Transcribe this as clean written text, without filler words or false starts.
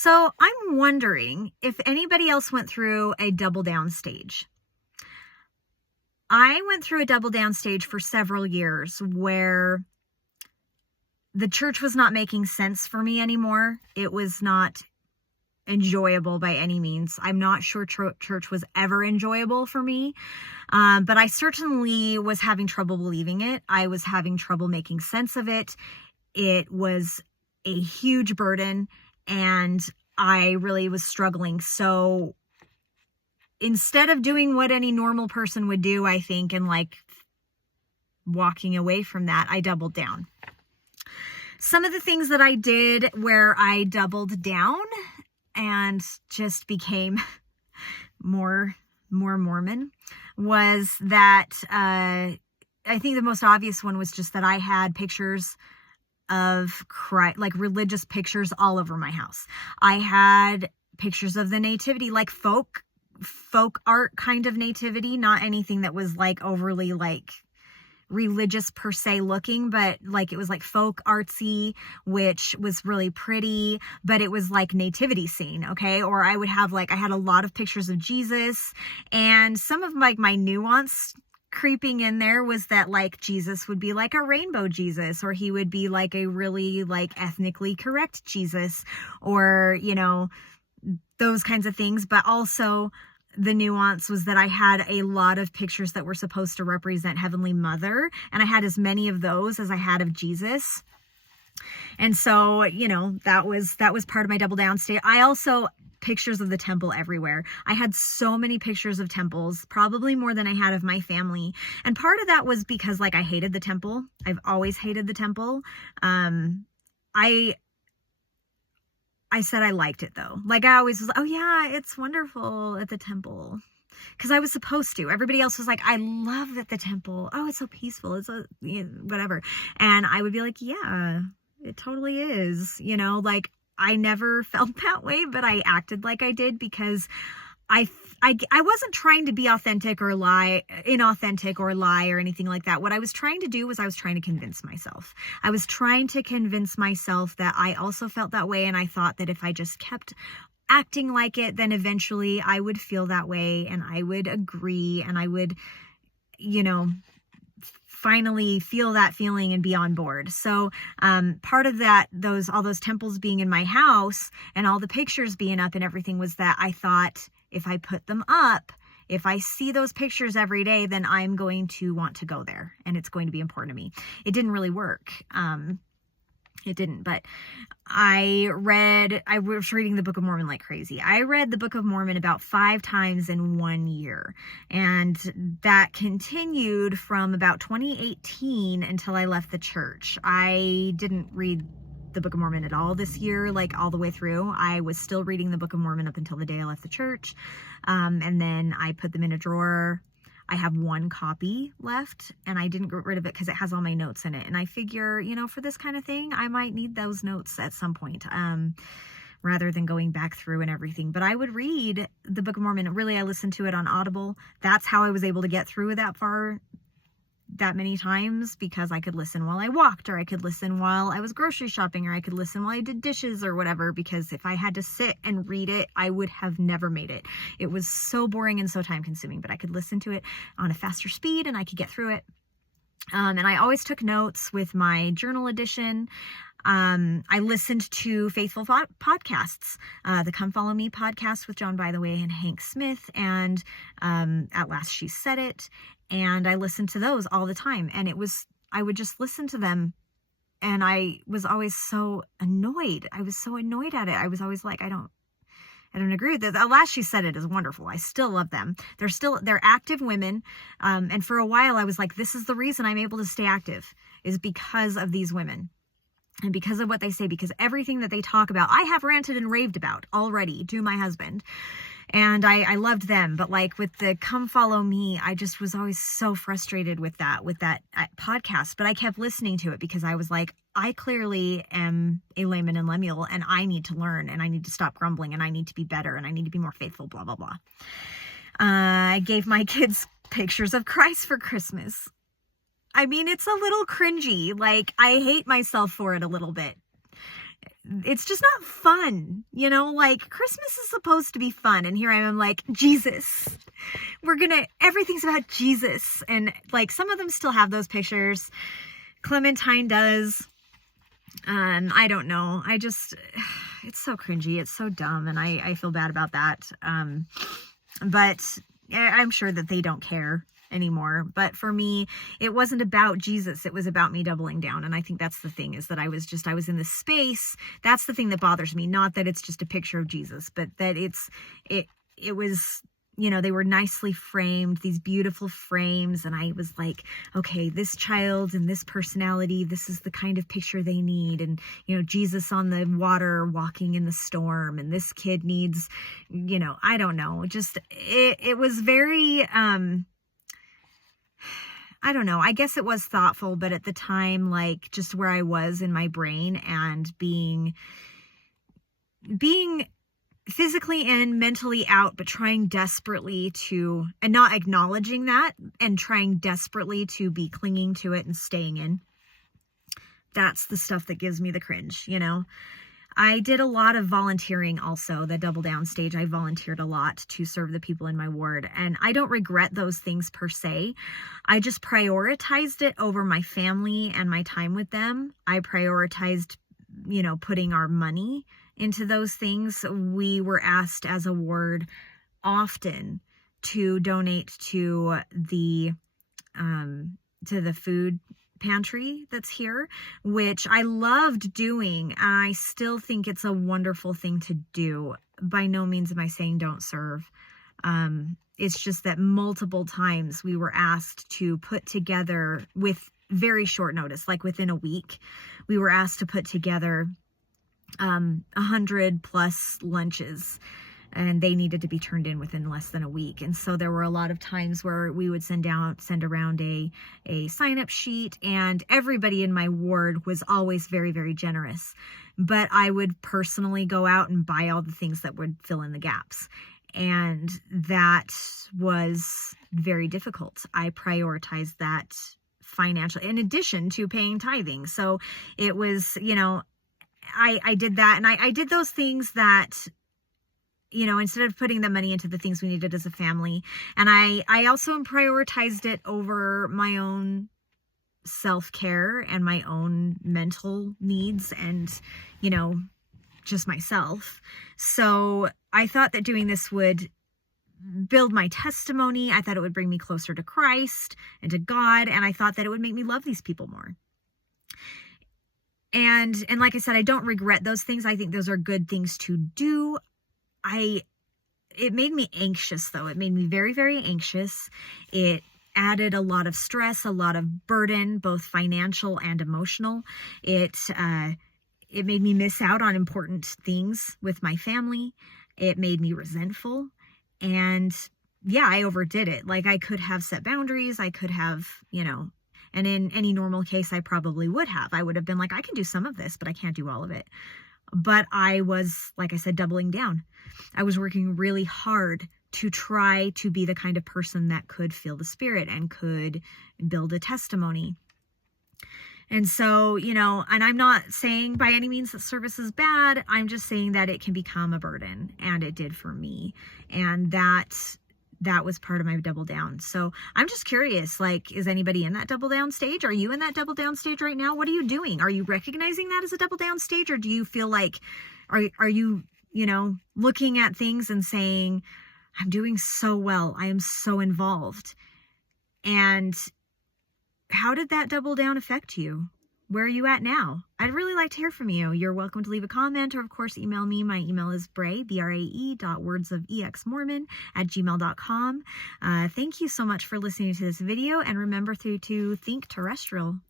So I'm wondering if anybody else went through a double down stage. I went through a double down stage for several years where the church was not making sense for me anymore. It was not enjoyable by any means. I'm not sure church was ever enjoyable for me, but I certainly was having trouble believing it. I was having trouble making sense of it. It was a huge burden, and I really was struggling. So instead of doing what any normal person would do, I think, and like walking away from that, I doubled down. Some of the things that I did where I doubled down and just became more Mormon was that I think the most obvious one was just that I had pictures of Christ, like religious pictures all over my house. I had pictures of the nativity, like folk art kind of nativity, not anything that was like overly like religious per se looking, but like it was like folk artsy, which was really pretty, but it was like nativity scene. Okay. Or I would have like, I had a lot of pictures of Jesus, and some of like my nuance creeping in there was that like Jesus would be like a rainbow Jesus, or he would be like a really like ethnically correct Jesus, or, you know, those kinds of things. But also the nuance was that I had a lot of pictures that were supposed to represent Heavenly Mother, and I had as many of those as I had of Jesus. And so, you know, that was part of my double down state. I also pictures of the temple everywhere. I had so many pictures of temples, probably more than I had of my family. And part of that was because like I hated the temple. I've always hated the temple. I said I liked it though. Like I always was, oh yeah, it's wonderful at the temple. Because I was supposed to. Everybody else was like, I love at the temple. Oh, it's so peaceful. It's a, you know, whatever. And I would be like, yeah, it totally is. You know, like I never felt that way, but I acted like I did because I wasn't trying to be inauthentic or lie or anything like that. What I was trying to do was I was trying to convince myself. I was trying to convince myself that I also felt that way. And I thought that if I just kept acting like it, then eventually I would feel that way and I would agree and I would, you know, finally feel that feeling and be on board. So part of that, all those temples being in my house and all the pictures being up and everything was that I thought if I put them up, if I see those pictures every day, then I'm going to want to go there and it's going to be important to me. It didn't really work. It didn't, but I was reading the Book of Mormon like crazy. I read the Book of Mormon about 5 times in 1 year. And that continued from about 2018 until I left the church. I didn't read the Book of Mormon at all this year, like all the way through. I was still reading the Book of Mormon up until the day I left the church. And then I put them in a drawer. I have 1 copy left and I didn't get rid of it because it has all my notes in it. And I figure, you know, for this kind of thing, I might need those notes at some point, rather than going back through and everything. But I would read the Book of Mormon. Really, I listened to it on Audible. That's how I was able to get through that many times, because I could listen while I walked, or I could listen while I was grocery shopping, or I could listen while I did dishes or whatever, because if I had to sit and read it, I would have never made it. It was so boring and so time consuming, but I could listen to it on a faster speed and I could get through it. And I always took notes with my journal edition. I listened to faithful podcasts, the Come Follow Me podcast with John By the Way and Hank Smith, and At Last She Said It. And I listened to those all the time. And I would just listen to them. And I was always so annoyed. I was so annoyed at it. I was always like, I don't agree with it. At Last She Said It is wonderful. I still love them. They're active women. And for a while I was like, this is the reason I'm able to stay active, is because of these women. And because of what they say, because everything that they talk about, I have ranted and raved about already to my husband. And I loved them. But like with the Come Follow Me, I just was always so frustrated with that podcast. But I kept listening to it because I was like, I clearly am a Laman and Lemuel, and I need to learn, and I need to stop grumbling, and I need to be better, and I need to be more faithful, blah, blah, blah. I gave my kids pictures of Christ for Christmas. I mean, it's a little cringy. Like, I hate myself for it a little bit. it's just not fun, you know, like Christmas is supposed to be fun. And here I am like, Jesus, everything's about Jesus. And like some of them still have those pictures. Clementine does. I don't know. It's so cringy. It's so dumb. And I feel bad about that. But I'm sure that they don't care anymore. But for me, it wasn't about Jesus. It was about me doubling down. And I think that's the thing, is that I was in this space. That's the thing that bothers me. Not that it's just a picture of Jesus, but that it was, you know, they were nicely framed, these beautiful frames. And I was like, okay, this child and this personality, this is the kind of picture they need. And, you know, Jesus on the water walking in the storm, and this kid needs, you know, I don't know, just, it was very, I don't know. I guess it was thoughtful, but at the time, like just where I was in my brain and being physically and mentally out, but trying desperately to, and not acknowledging that, and trying desperately to be clinging to it and staying in. That's the stuff that gives me the cringe, you know? I did a lot of volunteering also, the Double Down stage. I volunteered a lot to serve the people in my ward, and I don't regret those things per se. I just prioritized it over my family and my time with them. I prioritized, you know, putting our money into those things. We were asked as a ward often to donate to the food pantry that's here, which I loved doing. I still think it's a wonderful thing to do. By no means am I saying don't serve. It's just that multiple times we were asked to put together, with very short notice, like within a week, we were asked to put together 100+ lunches, and they needed to be turned in within less than a week. And so there were a lot of times where we would send around a sign-up sheet, and everybody in my ward was always very, very generous. But I would personally go out and buy all the things that would fill in the gaps. And that was very difficult. I prioritized that financially, in addition to paying tithing. So it was, you know, I did that, and I did those things that, you know, instead of putting the money into the things we needed as a family. And I also prioritized it over my own self-care and my own mental needs and, you know, just myself. So I thought that doing this would build my testimony. I thought it would bring me closer to Christ and to God. And I thought that it would make me love these people more. And like I said, I don't regret those things. I think those are good things to do. It made me anxious though. It made me very, very anxious. It added a lot of stress, a lot of burden, both financial and emotional. It made me miss out on important things with my family. It made me resentful. And yeah, I overdid it. Like I could have set boundaries. I could have, you know, and in any normal case, I probably would have. I would have been like, I can do some of this, but I can't do all of it. But I was, like I said, doubling down. I was working really hard to try to be the kind of person that could feel the Spirit and could build a testimony. And so, you know, and I'm not saying by any means that service is bad. I'm just saying that it can become a burden, and it did for me. And that was part of my double down. So I'm just curious, like, is anybody in that double down stage? Are you in that double down stage right now? What are you doing? Are you recognizing that as a double down stage? Or do you feel like, are you, you know, looking at things and saying, I'm doing so well, I am so involved? And how did that double down affect you? Where are you at now? I'd really like to hear from you. You're welcome to leave a comment, or of course email me. My email is brae.wordsofexmormon@gmail.com. Thank you so much for listening to this video, and remember to think terrestrial.